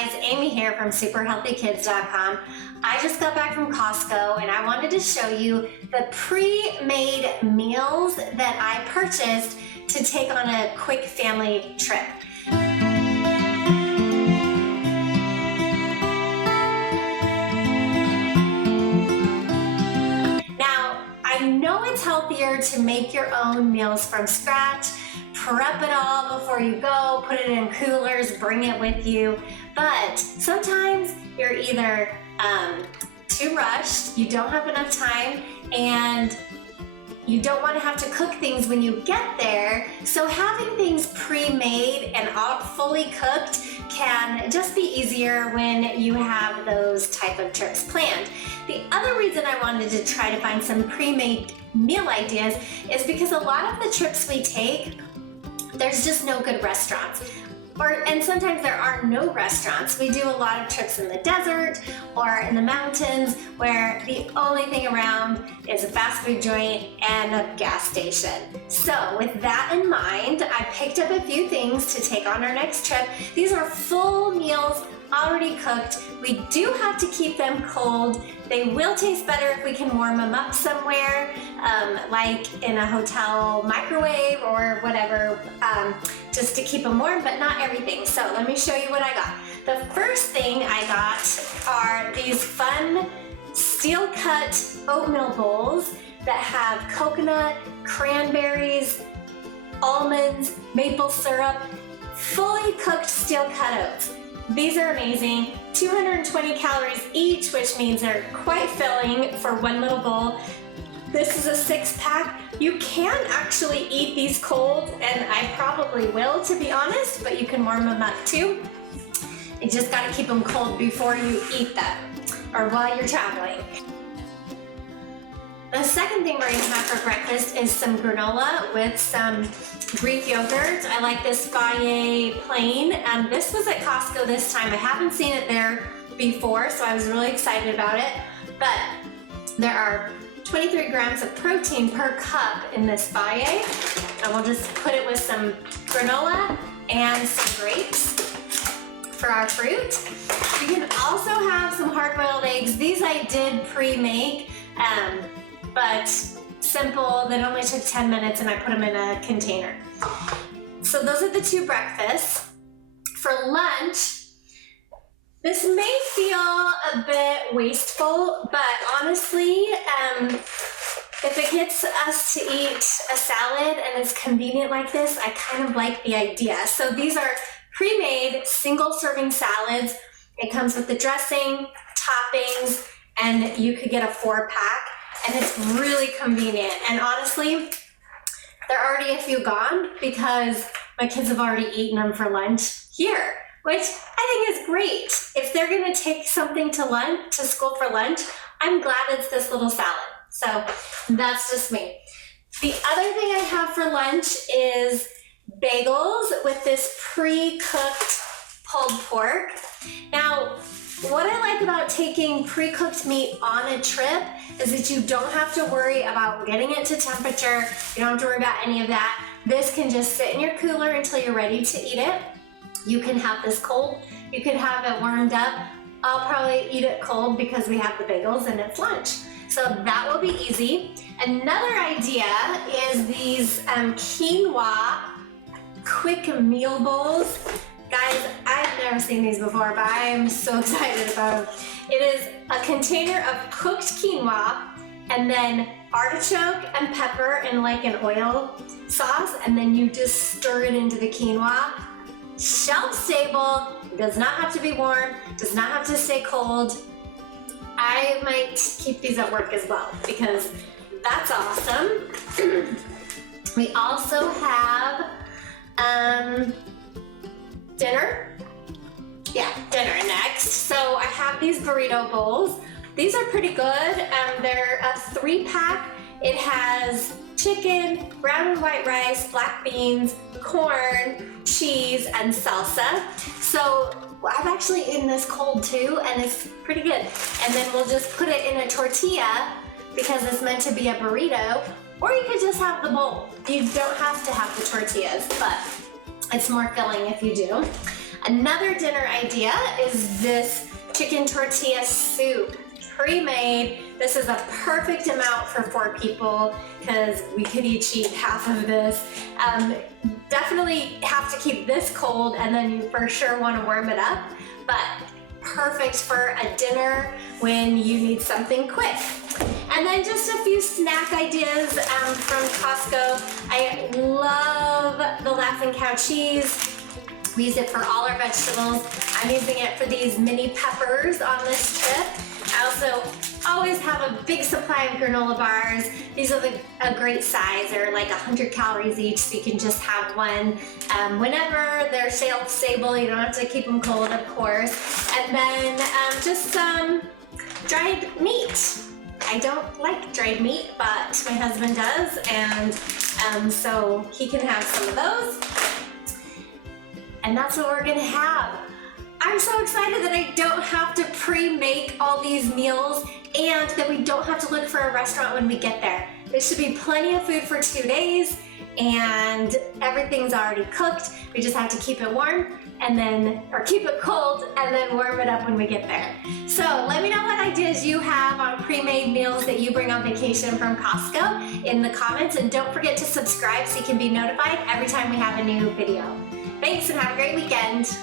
guys, Amy here from superhealthykids.com. I just got back from Costco and I wanted to show you the pre-made meals that I purchased to take on a quick family trip. Now, I know it's healthier to make your own meals from scratch, prep it all before you go, put it in coolers, bring it with you. But sometimes you're either too rushed, you don't have enough time, and you don't want to have to cook things when you get there. So having things pre-made and all fully cooked can just be easier when you have those type of trips planned. The other reason I wanted to try to find some pre-made meal ideas is because a lot of the trips we take, there's just no good restaurants. And sometimes there are no restaurants. We do a lot of trips in the desert or in the mountains where the only thing around is a fast food joint and a gas station. So with that in mind, I picked up a few things to take on our next trip. These are full meals, already cooked. We do have to keep them cold. They will taste better if we can warm them up somewhere, like in a hotel microwave or whatever, just to keep them warm, but not everything. So let me show you what I got. The first thing I got are these fun steel cut oatmeal bowls that have coconut, cranberries, almonds, maple syrup, fully cooked steel cut oats. These are amazing, 220 calories each, which means they're quite filling for one little bowl. This is a 6-pack. You can actually eat these cold, and I probably will, to be honest, but you can warm them up too. You just gotta keep them cold before you eat them, or while you're traveling. The second thing we're gonna have for breakfast is some granola with some Greek yogurt. I like this Fage plain, and this was at Costco this time. I haven't seen it there before, so I was really excited about it. But there are 23 grams of protein per cup in this Fage, and we'll just put it with some granola and some grapes for our fruit. You can also have some hard-boiled eggs. These I did pre-make, but simple. That only took 10 minutes and I put them in a container. So those are the two breakfasts. For lunch, this may feel a bit wasteful, but honestly, if it gets us to eat a salad and it's convenient like this, I kind of like the idea. So these are pre-made single serving salads. It comes with the dressing, toppings, and you could get a 4-pack. And it's really convenient. And honestly, there are already a few gone because my kids have already eaten them for lunch here, which I think is great. If they're gonna take something to school for lunch, I'm glad it's this little salad. So that's just me. The other thing I have for lunch is bagels with this pre-cooked pulled pork. Now, what I like about taking pre-cooked meat on a trip is that you don't have to worry about getting it to temperature. You don't have to worry about any of that. This can just sit in your cooler until you're ready to eat it. You can have this cold. You can have it warmed up. I'll probably eat it cold because we have the bagels and it's lunch. So that will be easy. Another idea is these quinoa quick meal bowls. Guys, I've never seen these before, but I am so excited about them. It is a container of cooked quinoa and then artichoke and pepper in like an oil sauce, and then you just stir it into the quinoa. Shelf stable, does not have to be warm, does not have to stay cold. I might keep these at work as well because that's awesome. We also have dinner next. So I have these burrito bowls. These are pretty good. They're a 3-pack. It has chicken, brown and white rice, black beans, corn, cheese, and salsa. So I'm actually eating this cold too, and it's pretty good. And then we'll just put it in a tortilla because it's meant to be a burrito, or you could just have the bowl. You don't have to have the tortillas, but it's more filling if you do. Another dinner idea is this chicken tortilla soup, pre-made. This is a perfect amount for 4 people because we could each eat half of this. Definitely have to keep this cold, and then you for sure want to warm it up, but perfect for a dinner when you need something quick. And then just a few snack ideas from Costco. I love the Laughing Cow cheese. We use it for all our vegetables. I'm using it for these mini peppers on this trip. I also always have a big supply of granola bars. These are a great size. They're like 100 calories each, so you can just have one whenever they're shelf stable. You don't have to keep them cold, of course. And then just some dried meat. I don't like dried meat, but my husband does, and so he can have some of those. And that's what we're gonna have. I'm so excited that I don't have to pre-make all these meals and that we don't have to look for a restaurant when we get there. There should be plenty of food for 2 days and everything's already cooked. We just have to keep it warm or keep it cold and then warm it up when we get there. So let me know what ideas you have on pre-made meals that you bring on vacation from Costco in the comments, and don't forget to subscribe so you can be notified every time we have a new video. Thanks and have a great weekend.